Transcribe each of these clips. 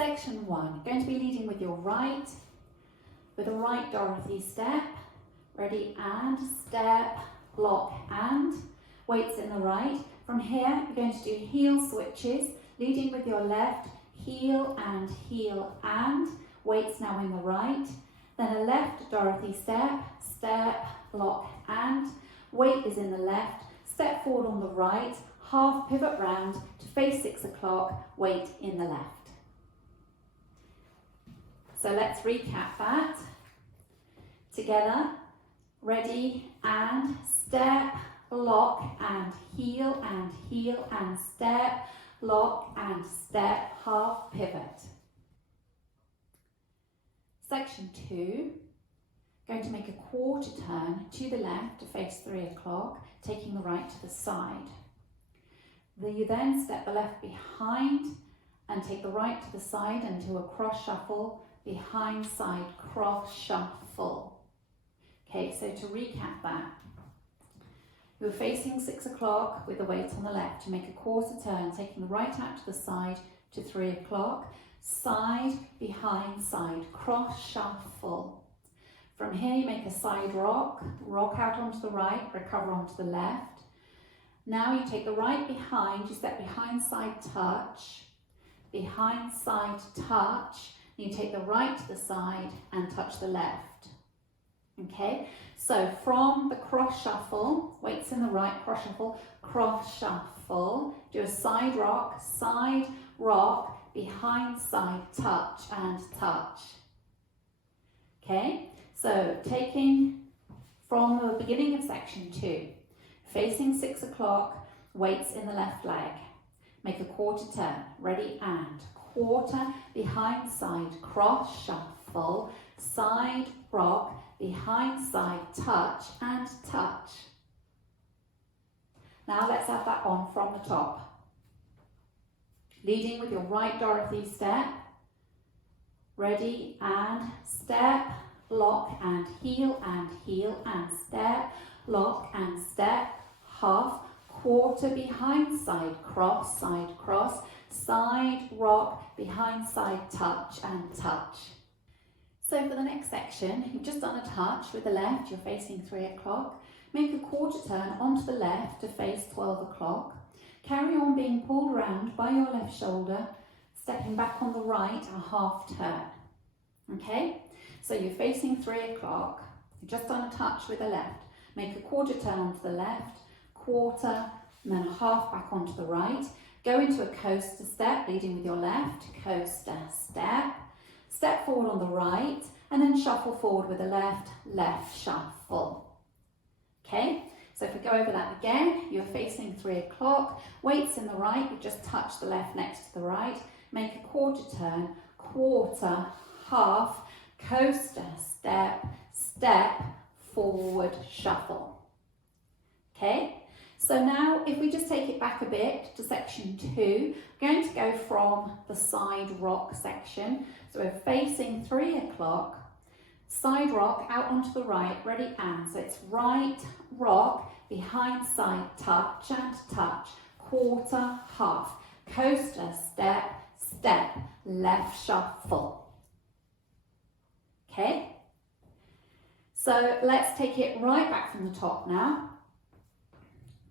Section 1, going to be leading with your right, with a right Dorothy step, ready and step, lock and, weights in the right. From here, you're going to do heel switches, leading with your left, heel and, weights now in the right. Then a left Dorothy step, step, lock and, weight is in the left, step forward on the right, half pivot round to face 6 o'clock, weight in the left. So let's recap that together. Ready and step, lock and heel and step, lock and step, half pivot. Section 2, going to make a quarter turn to the left to face 3 o'clock, taking the right to the side. You then step the left behind and take the right to the side and do a cross shuffle, behind side cross shuffle. Okay, so to recap that, you're facing 6 o'clock with the weight on the left. You make a quarter turn, taking the right out to the side to 3 o'clock, side, behind side, cross shuffle. From here you make a side rock, rock out onto the right, recover onto the left. Now you take the right behind, you step behind side touch, behind side touch, you take the right to the side and touch the left. Okay, so from the cross shuffle, weights in the right, cross shuffle, do a side rock, behind side touch and touch. Okay, so taking from the beginning of section 2, facing 6 o'clock, weights in the left leg, make a quarter turn, ready and quarter, behind side cross shuffle, side rock, behind side touch and touch. Now let's have that on from the top. Leading with your right Dorothy step, ready and step, lock and heel and step, lock and step, half, quarter, behind side cross, side rock, behind side touch and touch. So for the next section, you've just done a touch with the left, you're facing 3 o'clock. Make a quarter turn onto the left to face 12 o'clock. Carry on being pulled around by your left shoulder, stepping back on the right, a half turn. Okay, so you're facing 3 o'clock, you've just done a touch with the left. Make a quarter turn onto the left, quarter, and then a half back onto the right. Go into a coaster step, leading with your left, coaster step. Step forward on the right, and then shuffle forward with the left, left shuffle. Okay, so if we go over that again, you're facing 3 o'clock, weights in the right, you just touch the left next to the right, make a quarter turn, quarter, half, coaster step, step, forward shuffle. Okay, so now if we just take it back a bit to section 2, we're going to go from the side rock section. So we're facing 3 o'clock, side rock out onto the right, ready and, so it's right rock, behind side touch and touch, quarter, half, coaster step, step, left shuffle. Okay, so let's take it right back from the top now.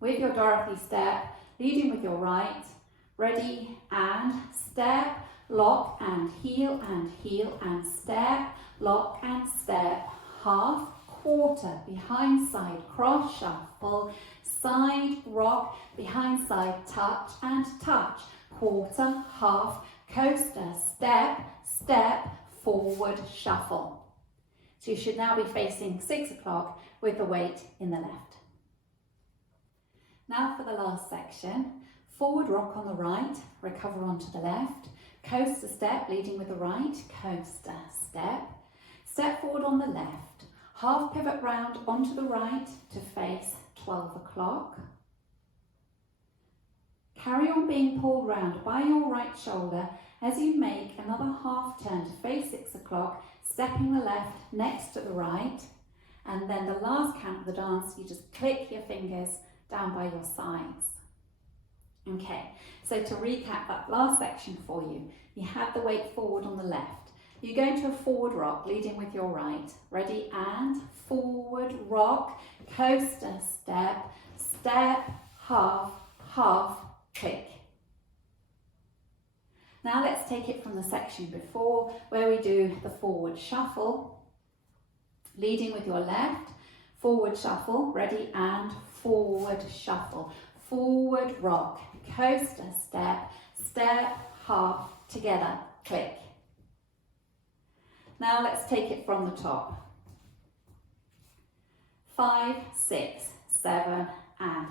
With your Dorothy step, leading with your right, ready and step, lock and heel and step, lock and step, half, quarter, behind side cross shuffle, side rock, behind side touch and touch, quarter, half, coaster, step, step, forward shuffle. So you should now be facing 6 o'clock with the weight in the left. Now for the last section, forward rock on the right, recover onto the left, coaster step, leading with the right, coaster step, step forward on the left, half pivot round onto the right to face 12 o'clock. Carry on being pulled round by your right shoulder as you make another half turn to face 6 o'clock, stepping the left next to the right, and then the last count of the dance, you just click your fingers down by your sides. Okay, so to recap that last section for you, you had the weight forward on the left. You go into a forward rock, leading with your right. Ready? And forward rock, coaster step, step, half, half, click. Now let's take it from the section before where we do the forward shuffle, leading with your left, forward shuffle, ready, and forward shuffle, forward rock, coaster step, step, half, together, click. Now let's take it from the top. 5, 6, 7, and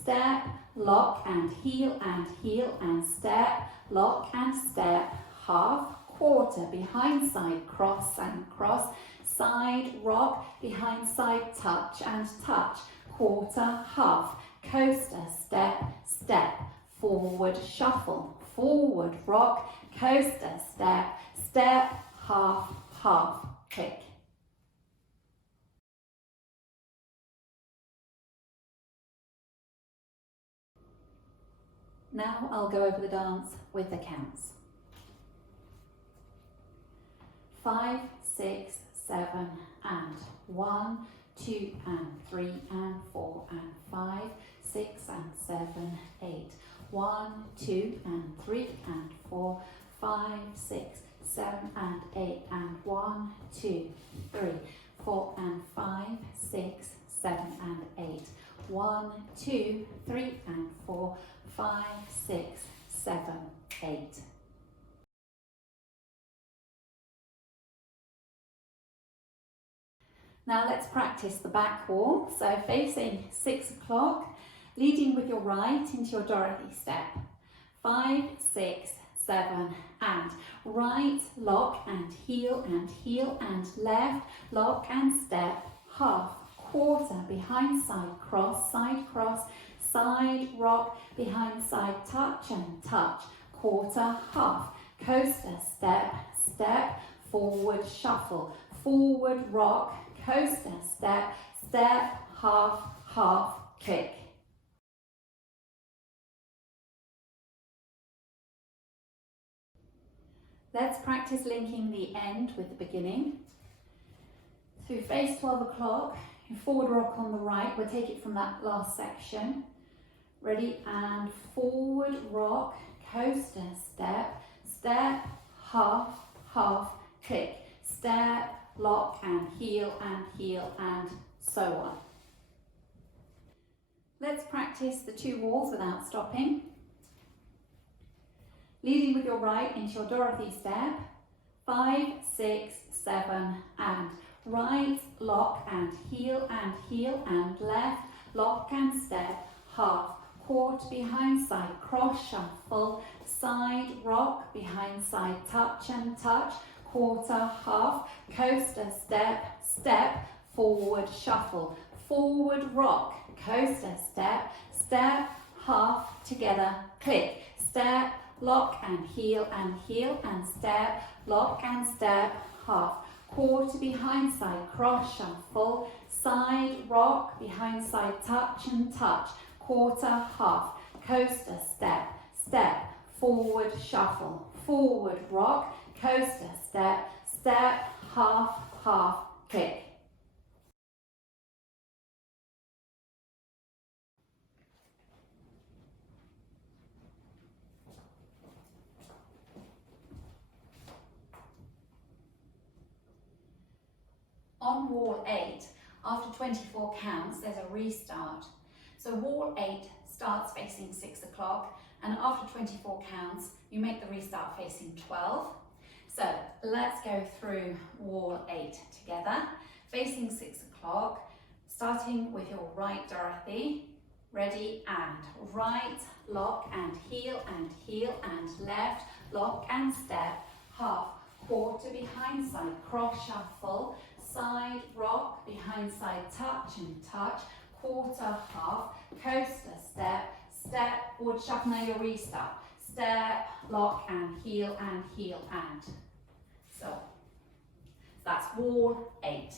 step, lock and heel and step, lock and step, half, quarter, behind side, cross and cross, side, rock, behind side, touch and touch, quarter, half, coaster, step, step, forward shuffle, forward rock, coaster, step, step, half, half, click. Now I'll go over the dance with the counts. 5, 6, 7, and 1, 2, and 3, and 4, and 5, 6, and 7, 8. 1, 2, and 3, and 4, 5, 6, 7, and 8, and 1, 2, 3, 4, and 5, 6, 7, and 8. 1, 2, 3, and 4, 5, 6, 7, 8. Now let's practice the back wall. So facing 6 o'clock, leading with your right into your Dorothy step. 5, 6, 7, and right, lock and heel and left, lock and step, half, quarter, behind side, cross, side, rock, behind side, touch and touch, quarter, half, coaster, step, step, forward shuffle, forward rock, coaster, step, step, half, half, kick. Let's practice linking the end with the beginning. So we face 12 o'clock, your forward rock on the right, we'll take it from that last section. Ready, and forward rock, coaster, step, step, half, half, kick, step, lock and heel and so on. Let's practice the 2 walls without stopping. Leading with your right into your Dorothy step, 5, 6, 7, and right, lock and heel and left, lock and step, half, quarter, behind side, cross, shuffle, side, rock, behind side, touch and touch, quarter, half, coaster, step, step, forward shuffle, forward rock, coaster, step, step, half, together, click, step, lock and heel and step, lock and step, half, quarter, behind side, cross, shuffle, side, rock, behind side, touch and touch, quarter, half, coaster, step, step, forward shuffle, forward rock, coaster, step, step, half, half, kick. On wall 8, after 24 counts, there's a restart. So wall 8 starts facing 6 o'clock, and after 24 counts, you make the restart facing 12. So let's go through wall 8 together, facing 6 o'clock, starting with your right Dorothy. Ready, and right, lock and heel and left, lock and step, half, quarter, behind side, cross, shuffle, side, rock, behind side, touch and touch, quarter, half, coaster, step, step, forward shuffle, now your restart, step, lock and heel and. So that's wall 8.